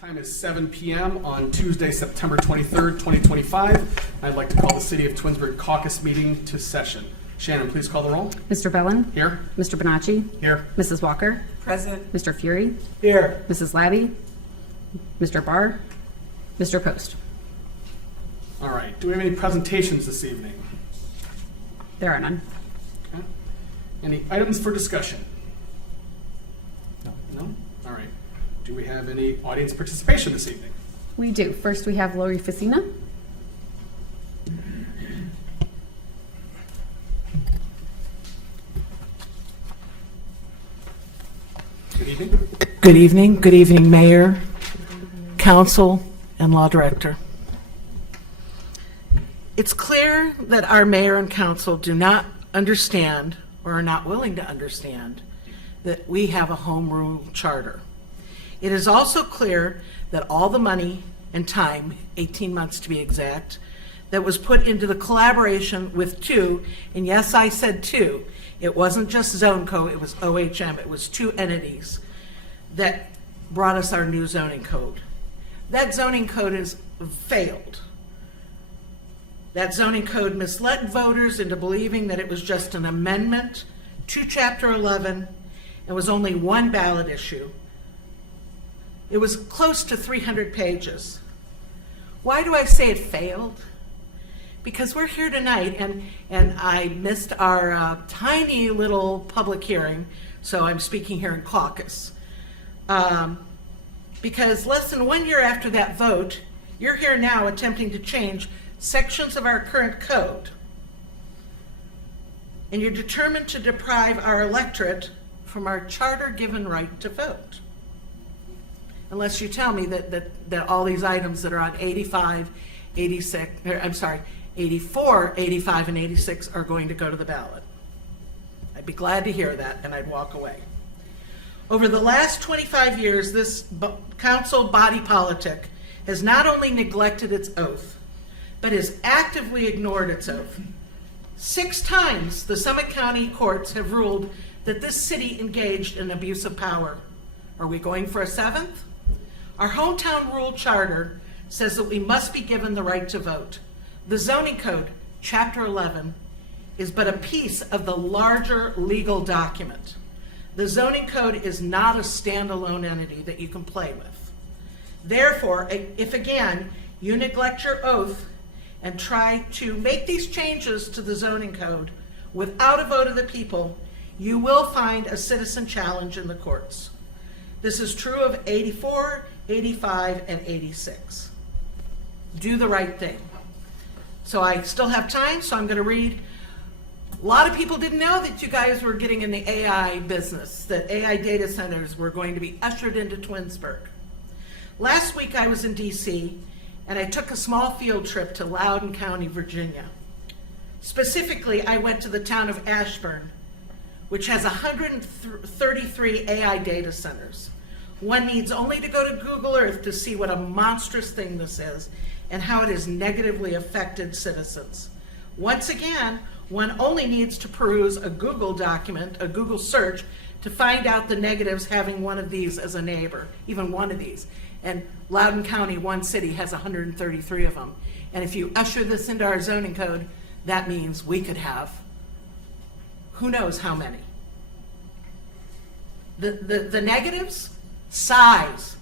Time is 7 p.m. on Tuesday, September 23rd, 2025. I'd like to call the City of Twinsburg Caucus meeting to session. Shannon, please call the roll. Mr. Bellin? Here. Mr. Bonacci? Here. Mrs. Walker? Present. Mr. Fury? Here. Mrs. Labby? Mr. Barr? Mr. Post? All right. Do we have any presentations this evening? There are none. Okay. Any items for discussion? No? All right. Do we have any audience participation this evening? We do. First, we have Lori Facina. Good evening. Good evening. Good evening, Mayor, Council, and Law Director. It's clear that our Mayor and Council do not understand or are not willing to understand that we have a home rule charter. It is also clear that all the money and time, 18 months to be exact, that was put into the collaboration with two, and yes, I said two, it wasn't just ZoneCo, it was OHM, it was two entities that brought us our new zoning code. That zoning code has failed. That zoning code misled voters into believing that it was just an amendment to Chapter 11 and was only one ballot issue. It was close to 300 pages. Why do I say it failed? Because we're here tonight, and I missed our tiny little public hearing, so I'm speaking here in Caucus. Because less than 1 year after that vote, you're here now attempting to change sections of our current code. And you're determined to deprive our electorate from our charter-given right to vote. Unless you tell me that all these items that are on 85, 86, I'm sorry, 84, 85, and 86 are going to go to the ballot. I'd be glad to hear that, and I'd walk away. Over the last 25 years, this council body politic has not only neglected its oath, but has actively ignored its oath. 6 times the Summit County courts have ruled that this city engaged in abuse of power. Are we going for a 7th? Our hometown rule charter says that we must be given the right to vote. The zoning code, Chapter 11, is but a piece of the larger legal document. The zoning code is not a standalone entity that you can play with. Therefore, if again, you neglect your oath and try to make these changes to the zoning code without a vote of the people, you will find a citizen challenge in the courts. This is true of 84, 85, and 86. Do the right thing. So I still have time, so I'm going to read. A lot of people didn't know that you guys were getting in the AI business, that AI data centers were going to be ushered into Twinsburg. Last week I was in DC, and I took a small field trip to Loudoun County, Virginia. Specifically, I went to the town of Ashburn, which has 133 AI data centers. One needs only to go to Google Earth to see what a monstrous thing this is and how it has negatively affected citizens. Once again, one only needs to peruse a Google document, a Google search, to find out the negatives having one of these as a neighbor, even one of these. And Loudoun County, one city, has 133 of them. And if you usher this into our zoning code, that means we could have who knows how many. The negatives? Size,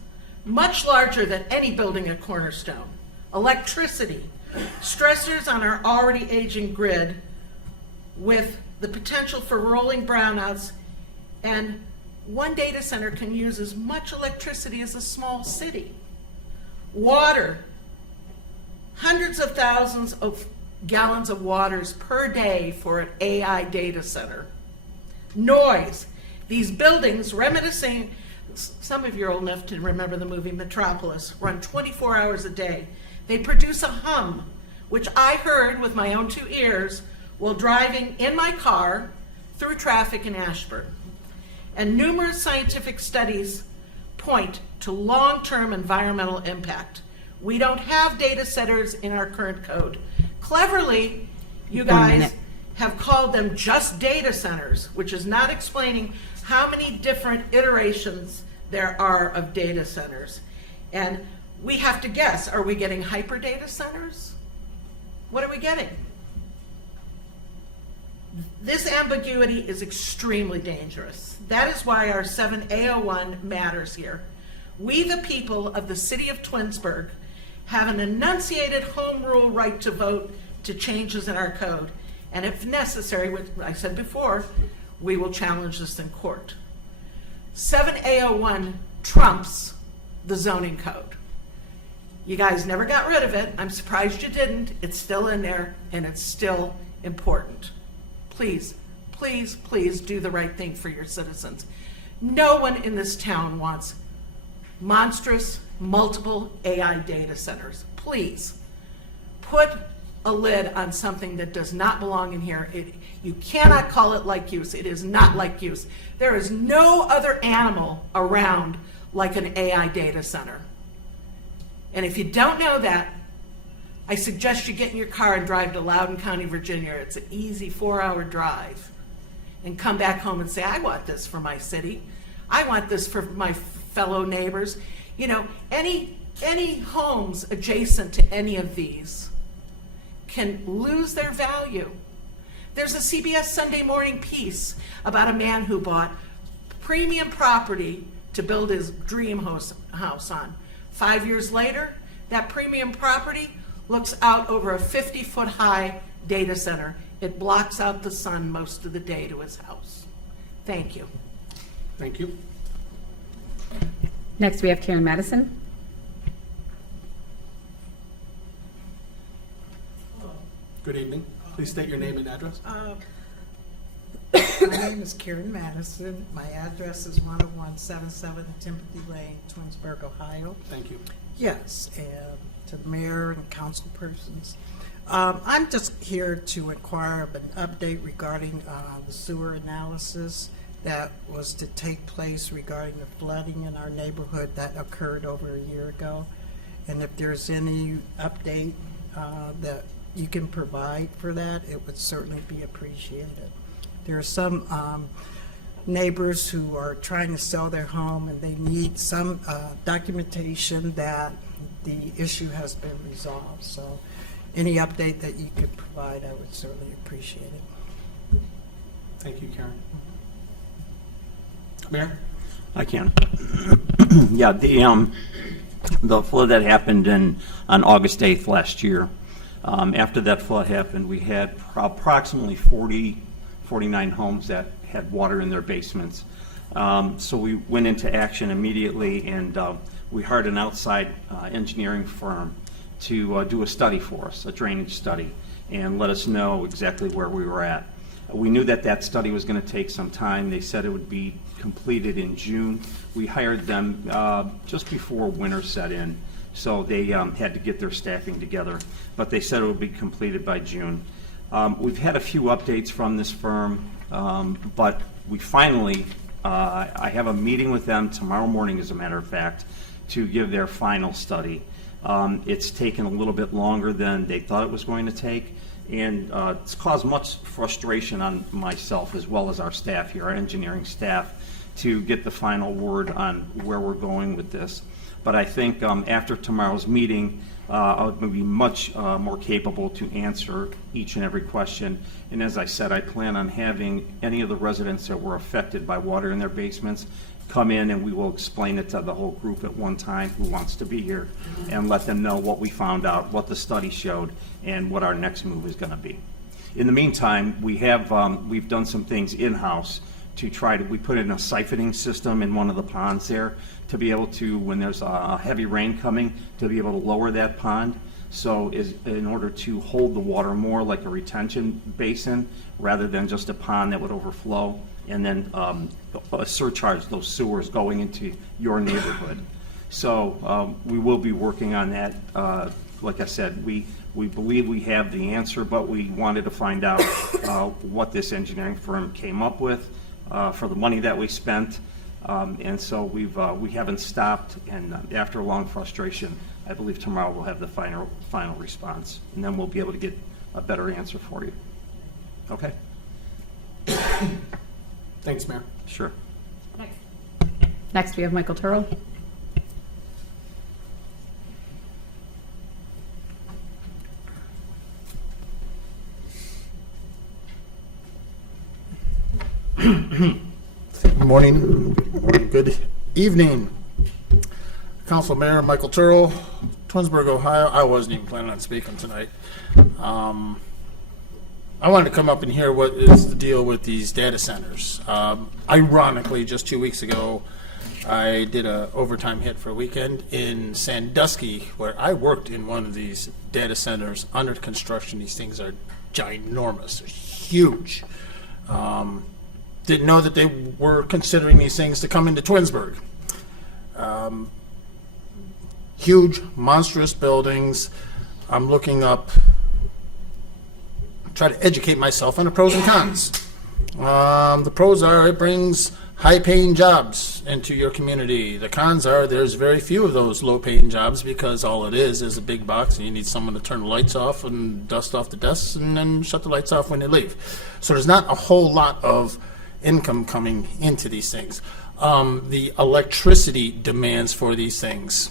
much larger than any building at Cornerstone. Electricity, stressors on our already aging grid with the potential for rolling brownouts, and one data center can use as much electricity as a small city. Water, hundreds of thousands of gallons of waters per day for an AI data center. Noise, these buildings reminiscing, some of you are old enough to remember the movie Metropolis, run 24 hours a day. They produce a hum, which I heard with my own 2 ears while driving in my car through traffic in Ashburn. And numerous scientific studies point to long-term environmental impact. We don't have data centers in our current code. Cleverly, you guys have called them just data centers, which is not explaining how many different iterations there are of data centers. And we have to guess, are we getting hyper data centers? What are we getting? This ambiguity is extremely dangerous. That is why our 7A01 matters here. We, the people of the city of Twinsburg, have an enunciated home rule right to vote to changes in our code. And if necessary, which I said before, we will challenge this in court. 7A01 trumps the zoning code. You guys never got rid of it. I'm surprised you didn't. It's still in there, and it's still important. Please, please, please do the right thing for your citizens. No one in this town wants monstrous, multiple AI data centers. Please, put a lid on something that does not belong in here. You cannot call it like use. It is not like use. There is no other animal around like an AI data center. And if you don't know that, I suggest you get in your car and drive to Loudoun County, Virginia. It's an easy 4-hour drive. And come back home and say, I want this for my city. I want this for my fellow neighbors. You know, any homes adjacent to any of these can lose their value. There's a CBS Sunday morning piece about a man who bought premium property to build his dream house on. 5 years later, that premium property looks out over a 50-foot high data center. It blocks out the sun most of the day to his house. Thank you. Thank you. Next, we have Karen Madison. Good evening. Please state your name and address. My name is Karen Madison. My address is 10177 Timothy Lane, Twinsburg, Ohio. Thank you. Yes, and to the mayor and council persons. I'm just here to inquire of an update regarding the sewer analysis that was to take place regarding the flooding in our neighborhood that occurred over a year ago. And if there's any update that you can provide for that, it would certainly be appreciated. There are some neighbors who are trying to sell their home and they need some documentation that the issue has been resolved. So any update that you could provide, I would certainly appreciate it. Thank you, Karen. Mayor? I can. Yeah, the flood that happened on August 8th last year, after that flood happened, we had approximately 49 homes that had water in their basements. So we went into action immediately, and we hired an outside engineering firm to do a study for us, a drainage study, and let us know exactly where we were at. We knew that study was going to take some time. They said it would be completed in June. We hired them just before winter set in, so they had to get their staffing together, but they said it would be completed by June. We've had a few updates from this firm, but we finally, I have a meeting with them tomorrow morning, as a matter of fact, to give their final study. It's taken a little bit longer than they thought it was going to take, and it's caused much frustration on myself as well as our staff here, our engineering staff, to get the final word on where we're going with this. But I think after tomorrow's meeting, I'll be much more capable to answer each and every question. And as I said, I plan on having any of the residents that were affected by water in their basements come in, and we will explain it to the whole group at one time who wants to be here, and let them know what we found out, what the study showed, and what our next move is going to be. In the meantime, we have we've done some things in-house to try to, we put in a siphoning system in one of the ponds there to be able to, when there's a heavy rain coming, to be able to lower that pond. So in order to hold the water more like a retention basin rather than just a pond that would overflow and then surcharge those sewers going into your neighborhood. So we will be working on that. Like I said, we believe we have the answer, but we wanted to find out what this engineering firm came up with for the money that we spent. And so we haven't stopped, and after a long frustration, I believe tomorrow we'll have the final response, and then we'll be able to get a better answer for you. Okay? Thanks, Mayor. Sure. Next, we have Michael Turrell. Good morning, good evening. Council Mayor Michael Turrell, Twinsburg, Ohio. I wasn't even planning on speaking tonight. I wanted to come up and hear what is the deal with these data centers. Ironically, just 2 weeks ago, I did a overtime hit for a weekend in Sandusky, where I worked in one of these data centers under construction. These things are ginormous, they're huge. Didn't know that they were considering these things to come into Twinsburg. Huge, monstrous buildings. I'm looking up, try to educate myself on the pros and cons. The pros are it brings high-paying jobs into your community. The cons are there's very few of those low-paying jobs because all it is a big box and you need someone to turn the lights off and dust off the desks and then shut the lights off when they leave. So there's not a whole lot of income coming into these things. The electricity demands for these things.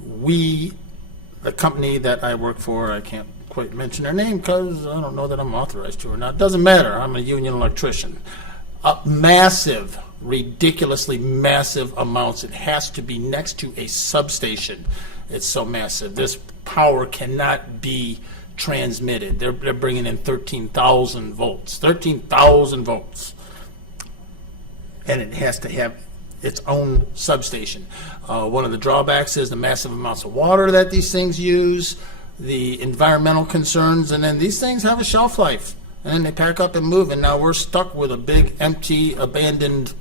The company that I work for, I can't quite mention their name because I don't know that I'm authorized to or not. Doesn't matter. I'm a union electrician. Massive, ridiculously massive amounts. It has to be next to a substation. It's so massive. This power cannot be transmitted. They're bringing in 13,000 volts. 13,000 volts. And it has to have its own substation. One of the drawbacks is the massive amounts of water that these things use, the environmental concerns, and then these things have a shelf life. And then they pack up and move, and now we're stuck with a big, empty, abandoned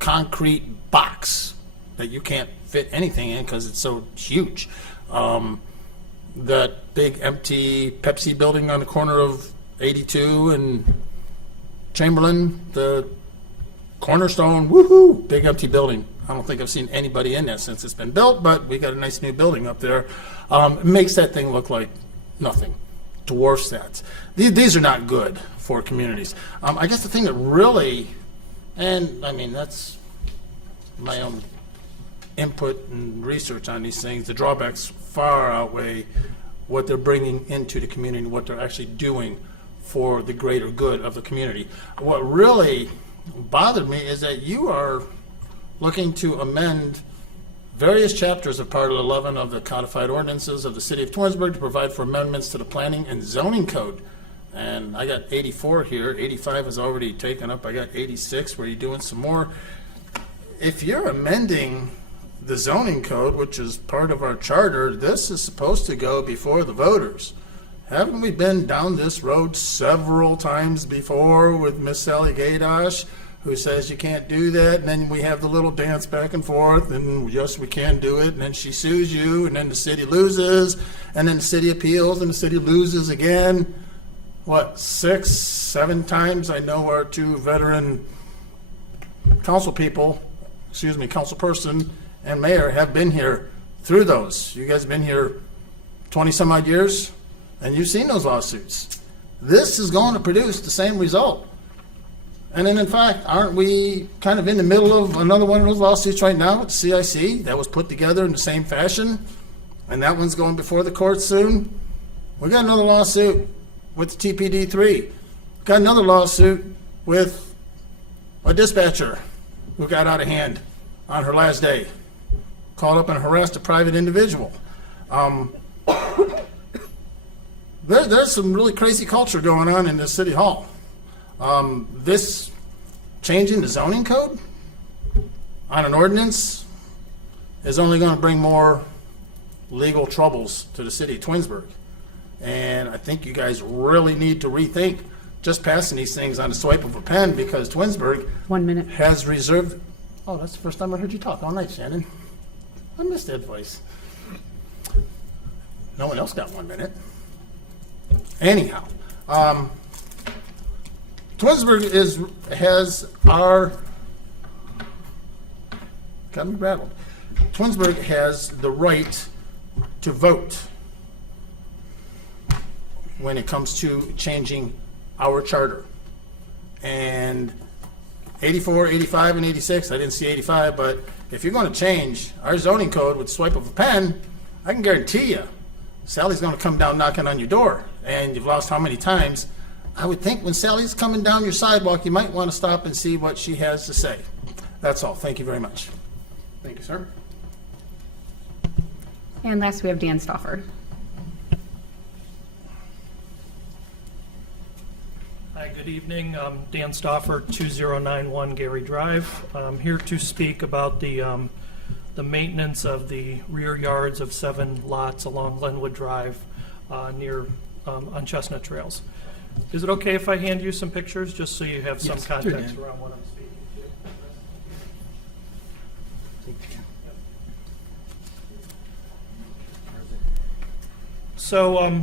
concrete box that you can't fit anything in because it's so huge. That big, empty Pepsi building on the corner of 82 and Chamberlain, the Cornerstone, woohoo, big empty building. I don't think I've seen anybody in there since it's been built, but we got a nice new building up there. It makes that thing look like nothing, dwarfs that. These are not good for communities. I guess the thing that really, and I mean, that's my own input and research on these things, the drawbacks far outweigh what they're bringing into the community, what they're actually doing for the greater good of the community. What really bothered me is that you are looking to amend various chapters of Part 11 of the codified ordinances of the City of Twinsburg to provide for amendments to the planning and zoning code. And I got 84 here, 85 is already taken up, I got 86, where you're doing some more. If you're amending the zoning code, which is part of our charter, this is supposed to go before the voters. Haven't we been down this road several times before with Miss Sally Gaydosh, who says you can't do that, and then we have the little dance back and forth, and yes, we can do it, and then she sues you, and then the city loses, and then the city appeals, and the city loses again. What, 6, 7 times? I know our 2 veteran council person and mayor have been here through those. You guys have been here 20 some odd years, and you've seen those lawsuits. This is going to produce the same result. And then, in fact, aren't we kind of in the middle of another one of those lawsuits right now with the CIC that was put together in the same fashion? And that one's going before the courts soon. We got another lawsuit with the TPD3. Got another lawsuit with a dispatcher who got out of hand on her last day. Called up and harassed a private individual. There's some really crazy culture going on in this city hall. This changing the zoning code on an ordinance is only going to bring more legal troubles to the city of Twinsburg. And I think you guys really need to rethink just passing these things on the swipe of a pen, because Twinsburg 1 minute. has reserved. Oh, that's the first time I heard you talk all night, Shannon. I missed that voice. No one else got 1 minute. Anyhow, Twinsburg has our, got me rattled. Twinsburg has the right to vote when it comes to changing our charter. And 84, 85, and 86, I didn't see 85, but if you're going to change our zoning code with the swipe of a pen, I can guarantee you, Sally's going to come down knocking on your door. And you've lost how many times I would think when Sally's coming down your sidewalk, you might want to stop and see what she has to say. That's all. Thank you very much. Thank you, sir. And last, we have Dan Stoffer. Hi, good evening. I'm Dan Stoffer, 2091 Gary Drive. I'm here to speak about the maintenance of the rear yards of 7 lots along Glenwood Drive near on Chestnut Trails. Is it okay if I hand you some pictures, just so you have some Yes, context sure, Dan. around what I'm speaking to? So,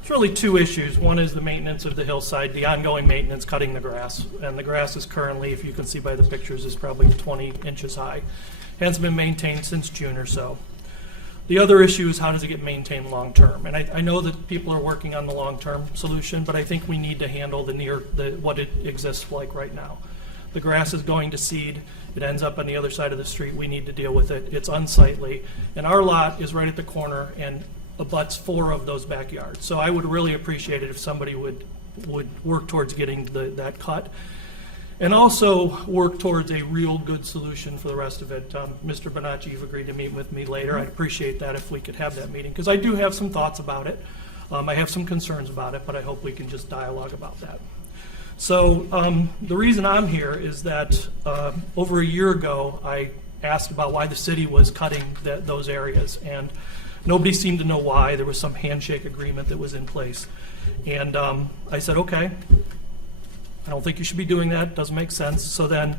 it's really 2 issues. One is the maintenance of the hillside, the ongoing maintenance, cutting the grass. And the grass is currently, if you can see by the pictures, is probably 20 inches high. Hasn't been maintained since June or so. The other issue is how does it get maintained long-term? And I know that people are working on the long-term solution, but I think we need to handle what it exists like right now. The grass is going to seed. It ends up on the other side of the street. We need to deal with it. It's unsightly. And our lot is right at the corner and abuts 4 of those backyards. So I would really appreciate it if somebody would work towards getting that cut. And also work towards a real good solution for the rest of it. Mr. Bonacci, you've agreed to meet with me later. I'd appreciate that if we could have that meeting, because I do have some thoughts about it. I have some concerns about it, but I hope we can just dialogue about that. So the reason I'm here is that over a year ago, I asked about why the city was cutting those areas, and nobody seemed to know why. There was some handshake agreement that was in place. And I said, okay, I don't think you should be doing that. Doesn't make sense. So then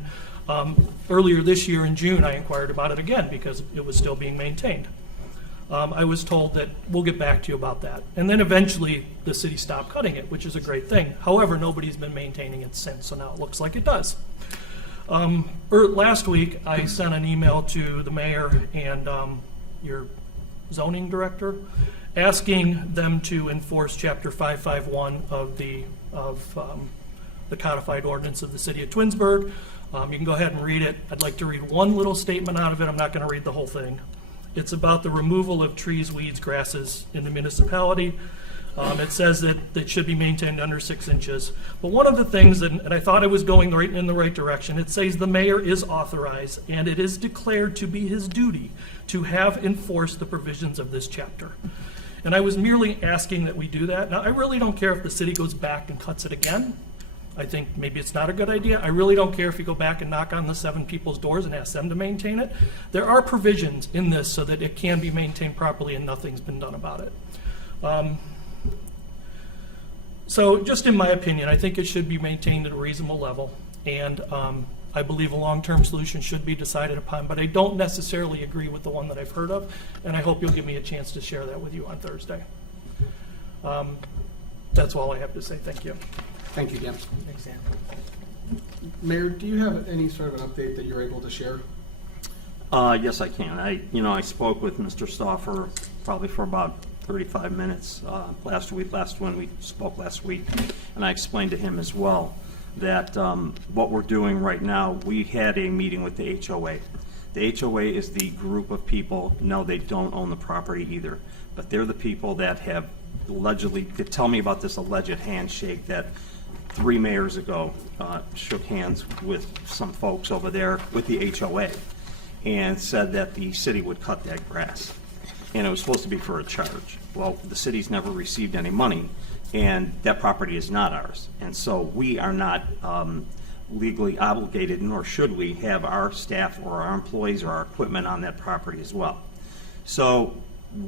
earlier this year in June, I inquired about it again because it was still being maintained. I was told that we'll get back to you about that. And then eventually the city stopped cutting it, which is a great thing. However, nobody's been maintaining it since, so now it looks like it does. Last week, I sent an email to the mayor and your zoning director asking them to enforce Chapter 551 of the codified ordinance of the city of Twinsburg. You can go ahead and read it. I'd like to read one little statement out of it. I'm not going to read the whole thing. It's about the removal of trees, weeds, grasses in the municipality. It says that it should be maintained under 6 inches. But one of the things, and I thought I was going in the right direction, it says the mayor is authorized and it is declared to be his duty to have enforced the provisions of this chapter. And I was merely asking that we do that. Now, I really don't care if the city goes back and cuts it again. I think maybe it's not a good idea. I really don't care if you go back and knock on the 7 people's doors and ask them to maintain it. There are provisions in this so that it can be maintained properly and nothing's been done about it. So just in my opinion, I think it should be maintained at a reasonable level. And I believe a long-term solution should be decided upon, but I don't necessarily agree with the one that I've heard of. And I hope you'll give me a chance to share that with you on Thursday. That's all I have to say. Thank you. Thank you, Dan. Mayor, do you have any sort of an update that you're able to share? Yes, I can. I spoke with Mr. Stoffer probably for about 35 minutes last when we spoke last week, and I explained to him as well that what we're doing right now, we had a meeting with the HOA. The HOA is the group of people, no, they don't own the property either, but they're the people that have allegedly, they tell me about this alleged handshake that 3 mayors ago shook hands with some folks over there with the HOA and said that the city would cut that grass. And it was supposed to be for a charge. Well, the city's never received any money, and that property is not ours. And so we are not legally obligated, nor should we have our staff or our employees or our equipment on that property as well. So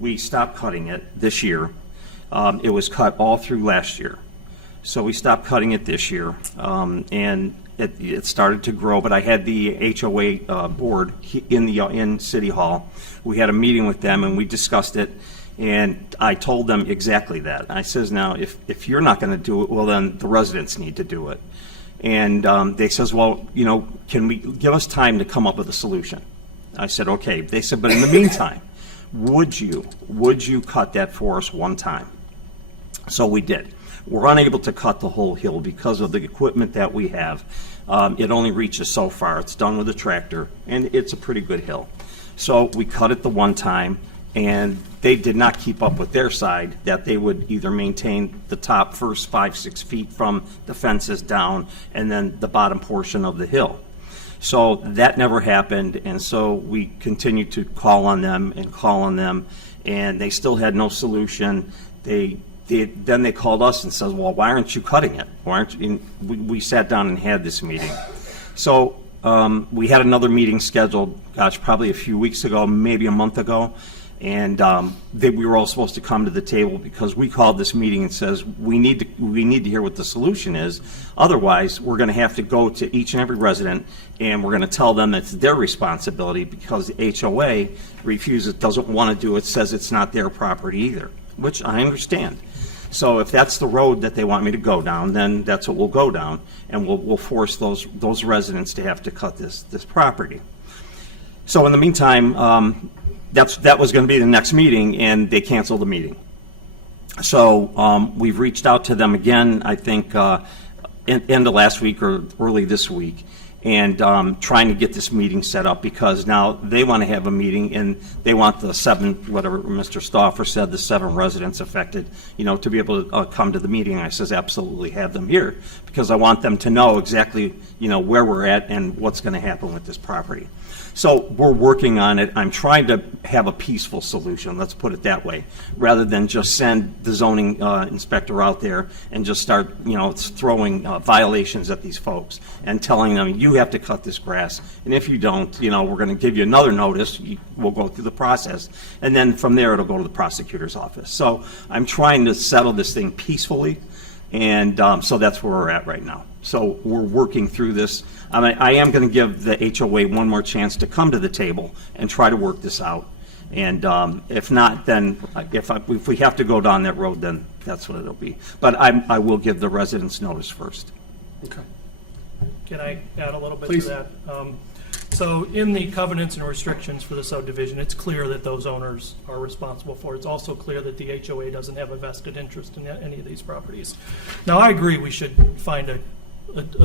we stopped cutting it this year. It was cut all through last year. So we stopped cutting it this year, and it started to grow. But I had the HOA board in City Hall. We had a meeting with them, and we discussed it. And I told them exactly that. I says, now, if you're not going to do it, well, then the residents need to do it. And they says, well, can we give us time to come up with a solution? I said, okay. They said, but in the meantime, would you cut that for us one time? So we did. We're unable to cut the whole hill because of the equipment that we have. It only reaches so far. It's done with a tractor, and it's a pretty good hill. So we cut it the one time, and they did not keep up with their side, that they would either maintain the top first 5-6 feet from the fences down and then the bottom portion of the hill. So that never happened, and so we continued to call on them, and they still had no solution. Then they called us and said, well, why aren't you cutting it? Why aren't you? And we sat down and had this meeting. So we had another meeting scheduled, probably a few weeks ago, maybe a month ago, and we were all supposed to come to the table because we called this meeting and says we need to hear what the solution is. Otherwise, we're going to have to go to each and every resident and we're going to tell them it's their responsibility because the HOA doesn't want to do it, says it's not their property either, which I understand. So if that's the road that they want me to go down, then that's what we'll go down, and we'll force those residents to have to cut this property. So in the meantime, that was going to be the next meeting, and they canceled the meeting. So we've reached out to them again, I think, end of last week or early this week, and trying to get this meeting set up because now they want to have a meeting and they want the 7, whatever Mr. Stauffer said, the 7 residents affected, to be able to come to the meeting. I says, absolutely have them here because I want them to know exactly, where we're at and what's going to happen with this property. So we're working on it. I'm trying to have a peaceful solution, let's put it that way, rather than just send the zoning inspector out there and just start, throwing violations at these folks and telling them, you have to cut this grass, and if you don't, we're going to give you another notice. We'll go through the process, and then from there it'll go to the prosecutor's office. So I'm trying to settle this thing peacefully, and so that's where we're at right now. So we're working through this. I am going to give the HOA one more chance to come to the table and try to work this out. And if not, then if we have to go down that road, then that's what it'll be. But I will give the residents notice first. Okay. Can I add a little bit Please. to that? So in the covenants and restrictions for the subdivision, it's clear that those owners are responsible for it. It's also clear that the HOA doesn't have a vested interest in any of these properties. Now, I agree we should find a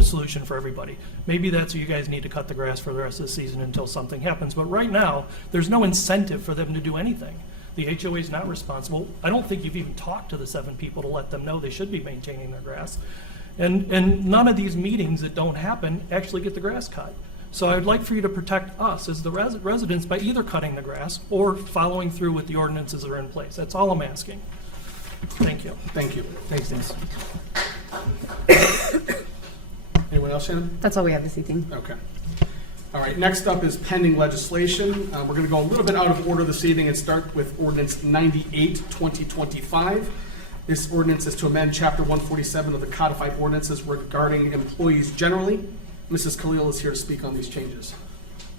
solution for everybody. Maybe that's you guys need to cut the grass for the rest of the season until something happens. But right now, there's no incentive for them to do anything. The HOA is not responsible. I don't think you've even talked to the 7 people to let them know they should be maintaining their grass. And none of these meetings that don't happen actually get the grass cut. So I'd like for you to protect us as the residents by either cutting the grass or following through with the ordinances that are in place. That's all I'm asking. Thank you. Thank you. Thanks, Dennis. Anyone else, Shannon? That's all we have this evening. Okay. All right, next up is pending legislation. We're going to go a little bit out of order this evening and start with Ordinance 98, 2025. This ordinance is to amend Chapter 147 of the Codified Ordinances regarding employees generally. Mrs. Khalil is here to speak on these changes.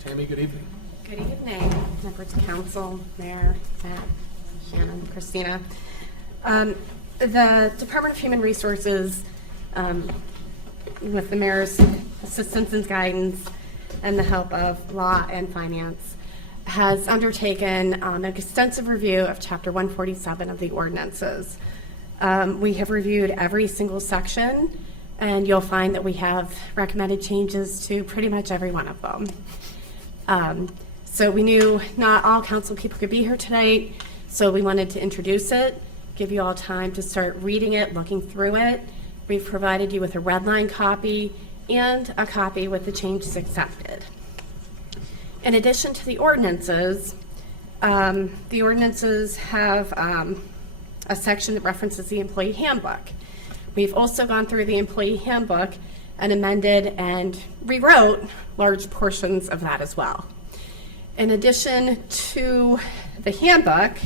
Tammy, good evening. Good evening, members of council, Mayor, Matt, Shannon, Christina. The Department of Human Resources, with the mayor's assistance and guidance and the help of law and finance, has undertaken an extensive review of Chapter 147 of the ordinances. We have reviewed every single section, and you'll find that we have recommended changes to pretty much every one of them. So we knew not all council people could be here tonight, so we wanted to introduce it, give you all time to start reading it, looking through it. We've provided you with a red line copy and a copy with the changes accepted. In addition to the ordinances have a section that references the employee handbook. We've also gone through the employee handbook and amended and rewrote large portions of that as well. In addition to the handbook,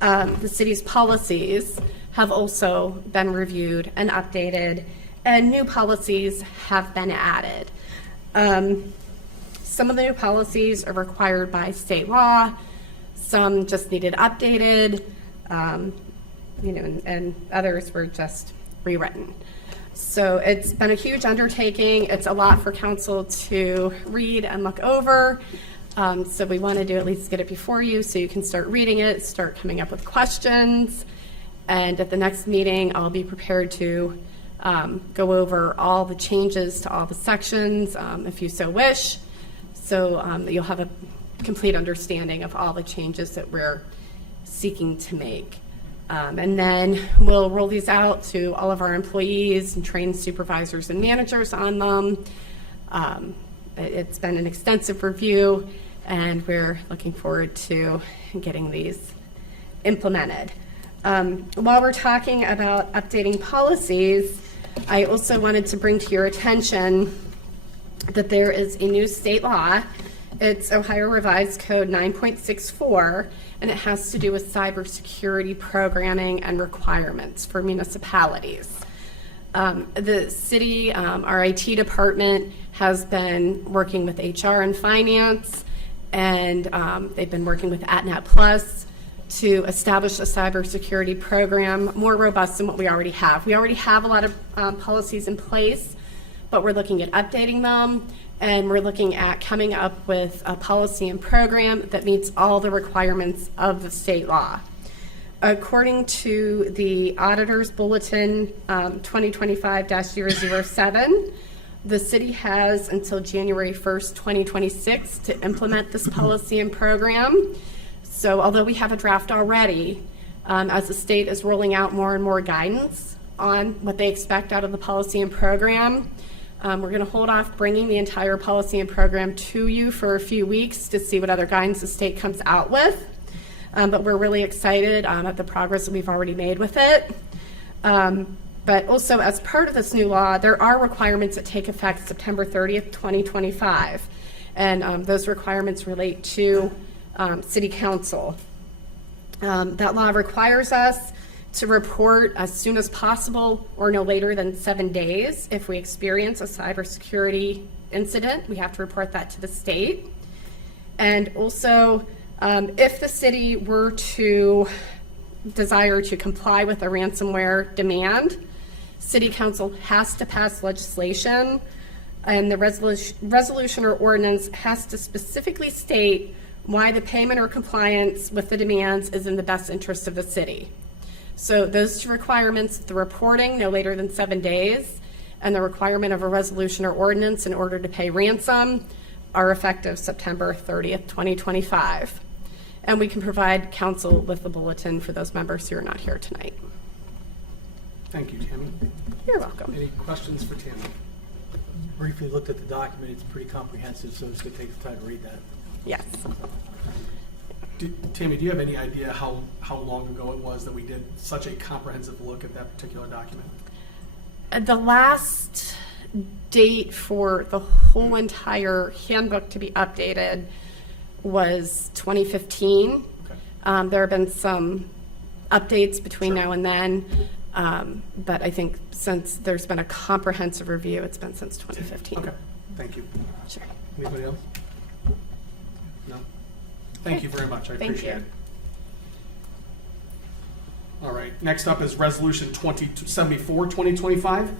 the city's policies have also been reviewed and updated, and new policies have been added. Some of the new policies are required by state law, some just needed updated, and others were just rewritten. So it's been a huge undertaking. It's a lot for council to read and look over. So we wanted to at least get it before you so you can start reading it, start coming up with questions. And at the next meeting, I'll be prepared to go over all the changes to all the sections, if you so wish. So that you'll have a complete understanding of all the changes that we're seeking to make. And then we'll roll these out to all of our employees and train supervisors and managers on them. It's been an extensive review, and we're looking forward to getting these implemented. While we're talking about updating policies, I also wanted to bring to your attention that there is a new state law. It's Ohio Revised Code 9.64, and it has to do with cybersecurity programming and requirements for municipalities. The city, our IT department has been working with HR and finance, and they've been working with AtNet Plus to establish a cybersecurity program more robust than what we already have. We already have a lot of policies in place, but we're looking at updating them, and we're looking at coming up with a policy and program that meets all the requirements of the state law. According to the Auditor's Bulletin 2025-007, the city has until January 1st, 2026 to implement this policy and program. So although we have a draft already, as the state is rolling out more and more guidance on what they expect out of the policy and program, we're going to hold off bringing the entire policy and program to you for a few weeks to see what other guidance the state comes out with. But we're really excited at the progress that we've already made with it. But also, as part of this new law, there are requirements that take effect September 30th, 2025. And those requirements relate to City Council. That law requires us to report as soon as possible or no later than 7 days if we experience a cybersecurity incident. We have to report that to the state. And also, if the city were to desire to comply with a ransomware demand, City Council has to pass legislation, and the resolution or ordinance has to specifically state why the payment or compliance with the demands is in the best interest of the city. So those two requirements, the reporting no later than 7 days, and the requirement of a resolution or ordinance in order to pay ransom, are effective September 30th, 2025. And we can provide council with the bulletin for those members who are not here tonight. Thank you, Tammy. You're welcome. Any questions for Tammy? Briefly looked at the document. It's pretty comprehensive, so it's going to take the time to read that. Yes. Tammy, do you have any idea how long ago it was that we did such a comprehensive look at that particular document? The last date for the whole entire handbook to be updated was 2015. Okay. There have been some updates between Sure. now and then, but I think since there's been a comprehensive review, it's been since 2015. Okay, thank you. Sure. Anybody else? No? Thank you very much, I Thank appreciate you. it. All right, next up is Resolution 2074, 2025.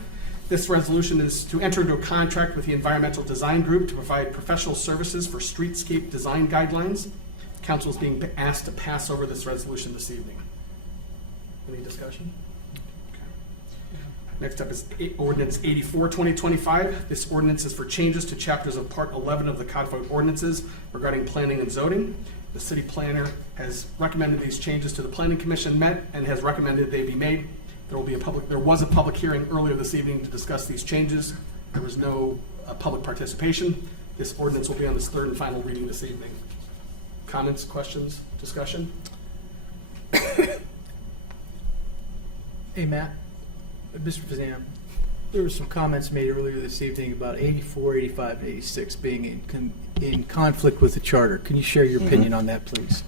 This resolution is to enter into a contract with the Environmental Design Group to provide professional services for streetscape design guidelines. Council is being asked to pass over this resolution this evening. Any discussion? Okay. Next up is Ordinance 84, 2025. This ordinance is for changes to chapters of Part 11 of the Codified Ordinances regarding planning and zoning. The city planner has recommended these changes to the Planning Commission, met and has recommended they be made. There was a public hearing earlier this evening to discuss these changes. There was no public participation. This ordinance will be on this third and final reading this evening. Comments, questions, discussion? Hey, Matt, Mr. Fazan, there were some comments made earlier this evening about 84, 85, 86 being in conflict with the charter. Can you share your opinion on that, please?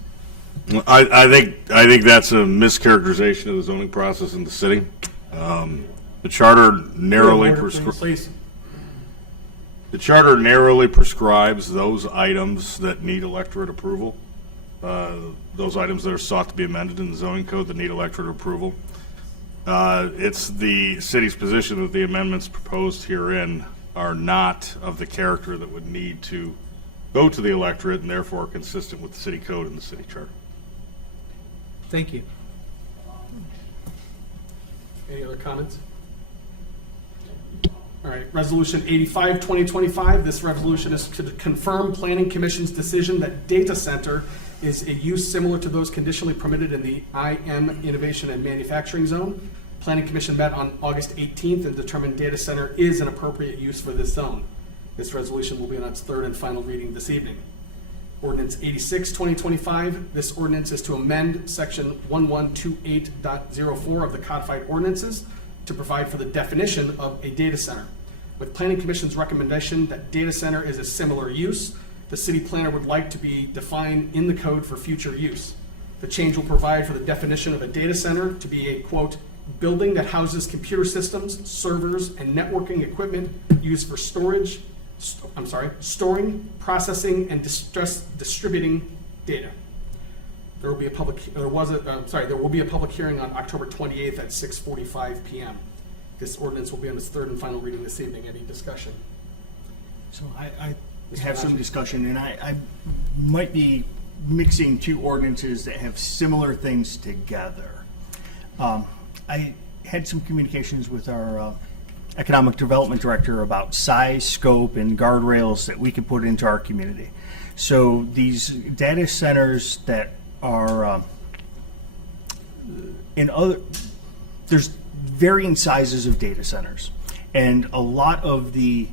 I think that's a mischaracterization of the zoning process in the city. The charter narrowly Please. prescribes those items that need electorate approval. Those items that are sought to be amended in the zoning code that need electorate approval. It's the city's position that the amendments proposed herein are not of the character that would need to go to the electorate and therefore are consistent with the city code and the city charter. Thank you. Any other comments? All right, Resolution 85, 2025. This resolution is to confirm Planning Commission's decision that data center is a use similar to those conditionally permitted in the IM Innovation and Manufacturing Zone. Planning Commission met on August 18th and determined data center is an appropriate use for this zone. This resolution will be on its third and final reading this evening. Ordinance 86, 2025. This ordinance is to amend section 1128.04 of the codified ordinances to provide for the definition of a data center. With Planning Commission's recommendation that data center is a similar use, the city planner would like to be defined in the code for future use. The change will provide for the definition of a data center to be a, quote, building that houses computer systems, servers, and networking equipment used for storing, processing, and distributing data. There will be a public hearing on October 28th at 6:45 p.m. This ordinance will be on its third and final reading this evening. Any discussion? So I have some discussion, and I might be mixing two ordinances that have similar things together. I had some communications with our economic development director about size, scope, and guardrails that we could put into our community. So these data centers that are there's varying sizes of data centers, and a lot of the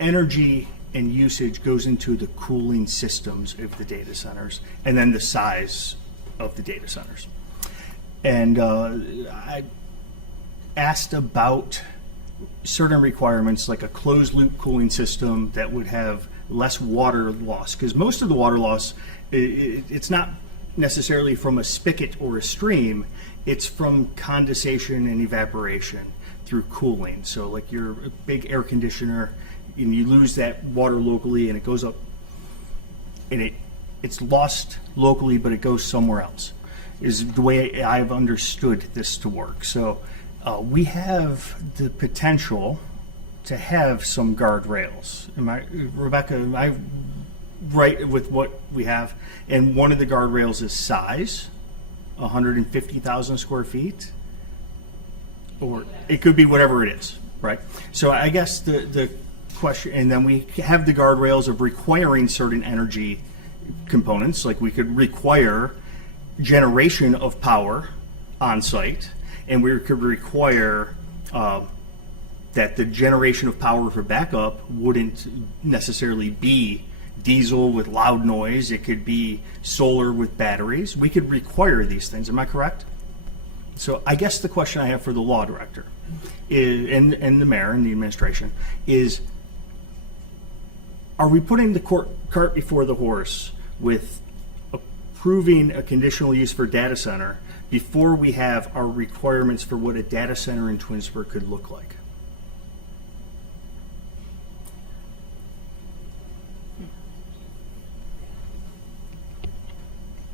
energy and usage goes into the cooling systems of the data centers, and then the size of the data centers. And I asked about certain requirements, like a closed loop cooling system that would have less water loss, because most of the water loss, it's not necessarily from a spigot or a stream, it's from condensation and evaporation through cooling. So like your big air conditioner, and you lose that water locally, and it goes up, and it's lost locally, but it goes somewhere else, is the way I've understood this to work. So we have the potential to have some guardrails. Rebecca, am I right with what we have? And one of the guardrails is size, 150,000 square feet, or it could be whatever it is, right? So I guess the question, and then we have the guardrails of requiring certain energy components, like we could require generation of power on site, and we could require that the generation of power for backup wouldn't necessarily be diesel with loud noise. It could be solar with batteries. We could require these things. Am I correct? So I guess the question I have for the law director is, and the mayor and the administration is, are we putting the cart before the horse with approving a conditional use for data center before we have our requirements for what a data center in Twinsburg could look like?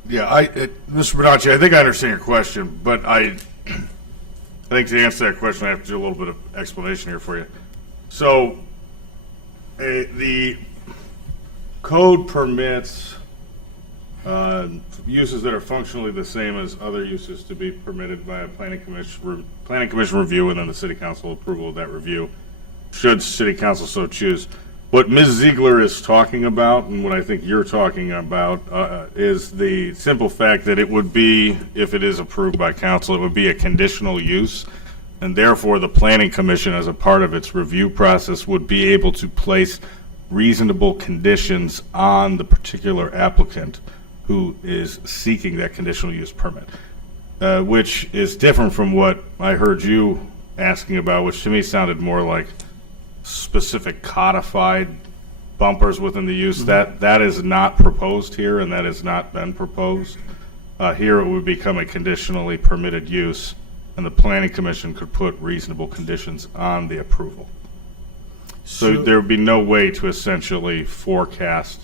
Yeah, Mr. Bonacci, I think I understand your question, but I think to answer that question, I have to do a little bit of explanation here for you. So, the code permits uses that are functionally the same as other uses to be permitted by a planning commission review, and then the city council approval of that review, should city council so choose. What Ms. Ziegler is talking about, and what I think you're talking about, is the simple fact that it would be, if it is approved by council, it would be a conditional use, and therefore the planning commission, as a part of its review process, would be able to place reasonable conditions on the particular applicant who is seeking that conditional use permit, which is different from what I heard you asking about, which to me sounded more like specific codified bumpers within the use. That is not proposed here, and that has not been proposed. Here it would become a conditionally permitted use, and the planning commission could put reasonable conditions on the approval. So there would be no way to essentially forecast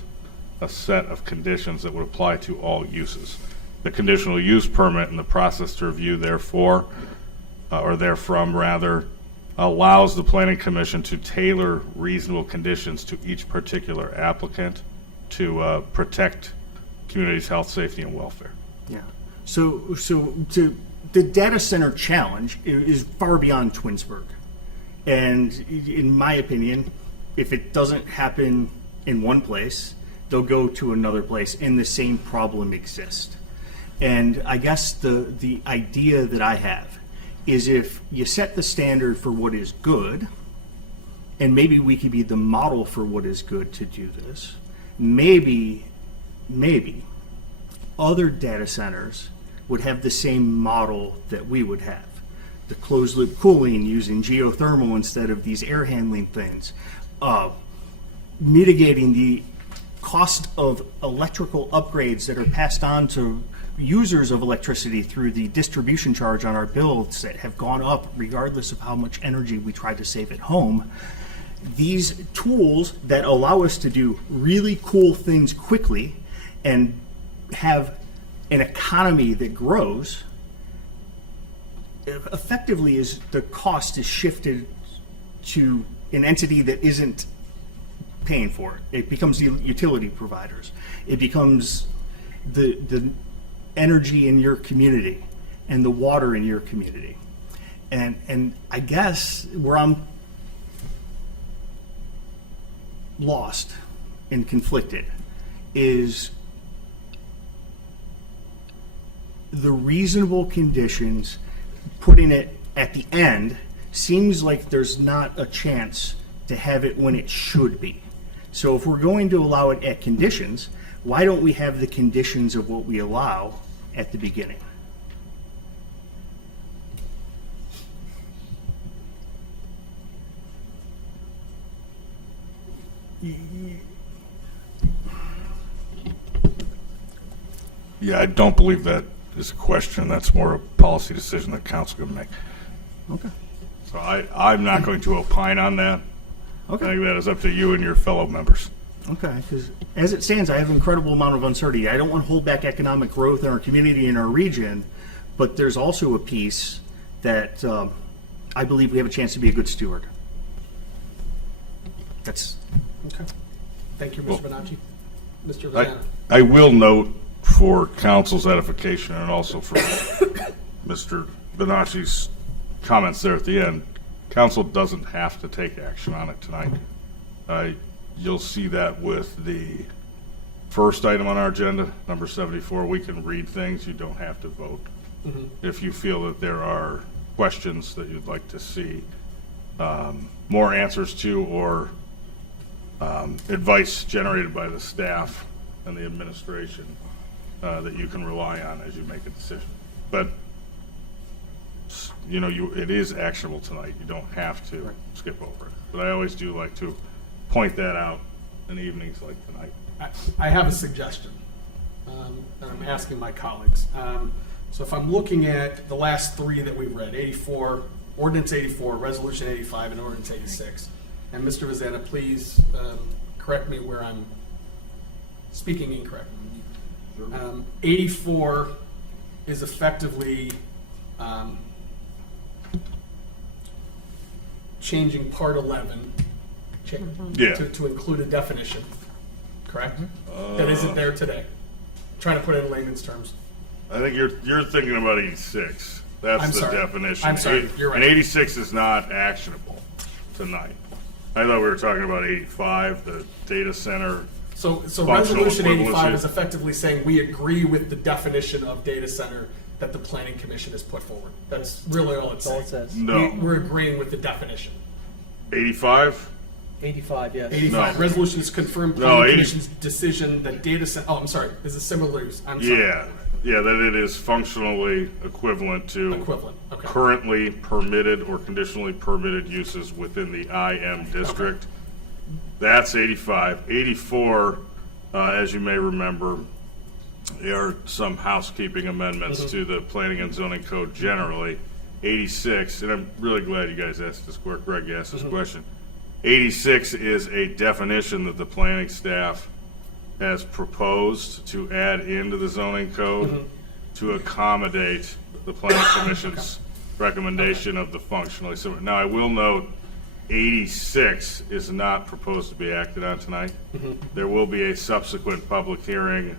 a set of conditions that would apply to all uses. The conditional use permit and the process to review therefore, or therefrom rather, allows the planning commission to tailor reasonable conditions to each particular applicant to protect communities' health, safety, and welfare. Yeah. So the data center challenge is far beyond Twinsburg. And in my opinion, if it doesn't happen in one place, they'll go to another place, and the same problem exists. And I guess the idea that I have is if you set the standard for what is good, and maybe we could be the model for what is good to do this, maybe other data centers would have the same model that we would have. The closed loop cooling using geothermal instead of these air handling things, mitigating the cost of electrical upgrades that are passed on to users of electricity through the distribution charge on our bills that have gone up regardless of how much energy we try to save at home. These tools that allow us to do really cool things quickly and have an economy that grows, effectively is the cost is shifted to an entity that isn't paying for it. It becomes the utility providers. It becomes the energy in your community and the water in your community. And I guess where I'm lost and conflicted is the reasonable conditions. Putting it at the end seems like there's not a chance to have it when it should be. So if we're going to allow it at conditions, why don't we have the conditions of what we allow at the beginning? Yeah, I don't believe that is a question. That's more a policy decision that council can make. Okay. So I'm not going to opine on that. I Okay. think that is up to you and your fellow members. Okay, because as it stands, I have an incredible amount of uncertainty. I don't want to hold back economic growth in our community and our region, but there's also a piece that I believe we have a chance to be a good steward. That's Okay. Thank you, Mr. Bonacci. Mr. I, Vazana. I will note for council's edification and also for Mr. Bonacci's comments there at the end, council doesn't have to take action on it tonight. You'll see that with the first item on our agenda, number 74. We can read things. You don't have to vote. If you feel that there are questions that you'd like to see more answers to or advice generated by the staff and the administration that you can rely on as you make a decision. But you know, it is actionable tonight. You don't have to skip over it. But I always do like to point that out in evenings like tonight. I have a suggestion, and I'm asking my colleagues. So if I'm looking at the last three that we've read, 84, Ordinance 84, Resolution 85, and Ordinance 86, and Mr. Vazana, please correct me where I'm speaking incorrectly. 84 is effectively changing Part 11 Yeah. to include a definition, correct? That isn't there today. Trying to put it in layman's terms. I think you're thinking about 86. That's I'm the sorry. definition. I'm sorry, you're right. And 86 is not actionable tonight. I thought we were talking about 85, the data center. So Functional Resolution 85 equivalency. is effectively saying we agree with the definition of data center that the Planning Commission has put forward. That's really all it's saying. That's all it says. No. We're agreeing with the definition. 85? 85, yes. 85, No. resolution is confirmed No, Planning 80 Commission's decision that data center, oh, I'm sorry, is a similar use. I'm sorry. Yeah, that it is functionally equivalent to Equivalent, okay. currently permitted or conditionally permitted uses within the IM district. That's 85. 84, as you may remember, there are some housekeeping amendments to the planning and zoning code generally. 86, and I'm really glad you guys asked this, Greg asked this question. 86 is a definition that the planning staff has proposed to add into the zoning code to accommodate the planning commission's recommendation of the functionally similar. Now, I will note, 86 is not proposed to be acted on tonight. There will be a subsequent public hearing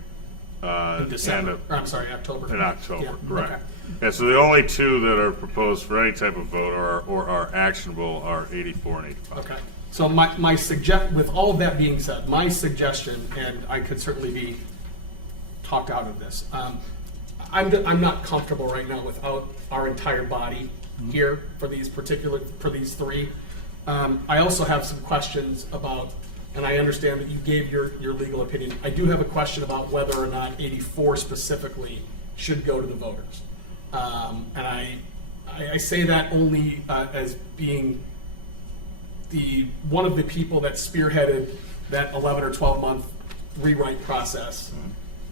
In December, or I'm sorry, October. in October, Yeah, correct. okay. And so the only two that are proposed for any type of vote or are actionable are 84 and 85. Okay. So with all of that being said, my suggestion, and I could certainly be talked out of this, I'm not comfortable right now without our entire body here for these three. I also have some questions about, and I understand that you gave your legal opinion. I do have a question about whether or not 84 specifically should go to the voters. And I say that only as being one of the people that spearheaded that 11 or 12 month rewrite process.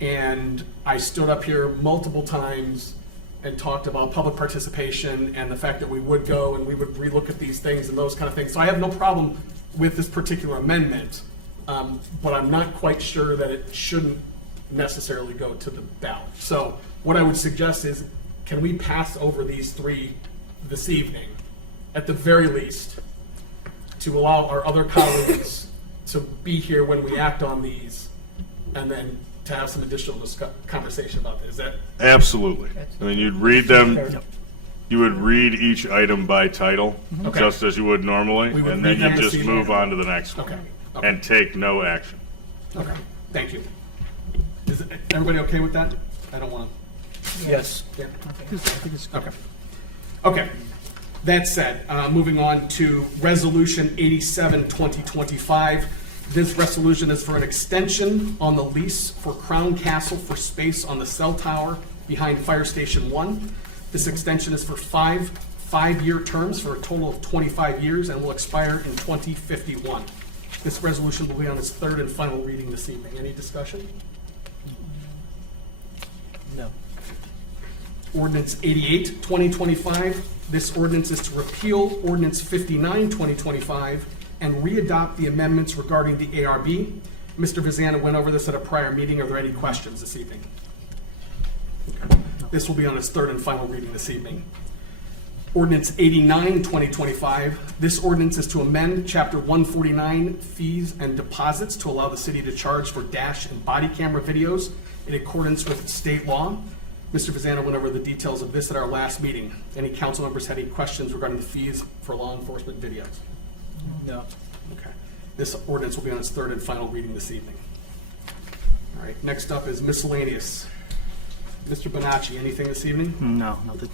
And I stood up here multiple times and talked about public participation and the fact that we would go and we would relook at these things and those kind of things. So I have no problem with this particular amendment, but I'm not quite sure that it shouldn't necessarily go to the ballot. So what I would suggest is, can we pass over these three this evening, at the very least, to allow our other colleagues to be here when we act on these, and then to have some additional conversation about this? Is that Absolutely. I mean, you'd read them, you would read each item by title, Okay. just as you would normally, We would and read then them you this just evening. move on to the next one. Okay. Okay. And take no action. Okay, thank you. Is everybody okay with that? I don't want Yes. to, yeah? Okay. Okay. That said, moving on to Resolution 87, 2025. This resolution is for an extension on the lease for Crown Castle for space on the cell tower behind Fire Station 1. This extension is for five-year terms for a total of 25 years and will expire in 2051. This resolution will be on its third and final reading this evening. Any discussion? No. Ordinance 88, 2025. This ordinance is to repeal Ordinance 59, 2025, and readopt the amendments regarding the ARB. Mr. Vizana went over this at a prior meeting. Are there any questions this evening? This will be on its third and final reading this evening. Ordinance 89, 2025. This ordinance is to amend Chapter 149, fees and deposits, to allow the city to charge for dash and body camera videos in accordance with state law. Mr. Vizana went over the details of this at our last meeting. Any council members had any questions regarding the fees for law enforcement videos? No. Okay. This ordinance will be on its third and final reading this evening. All right, next up is miscellaneous. Mr. Bonacci, anything this evening? No, nothing.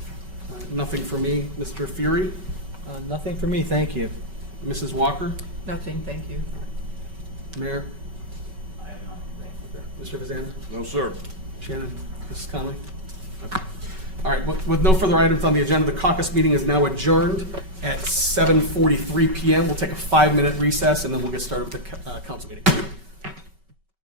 Nothing for me. Mr. Fury? Nothing for me, thank you. Mrs. Walker? Nothing, thank you. Mayor? Mr. Vizana? No, sir. Shannon? Mrs. Conley? Okay. All right, with no further items on the agenda, the caucus meeting is now adjourned at 7:43 PM. We'll take a 5-minute recess, and then we'll get started with the council meeting.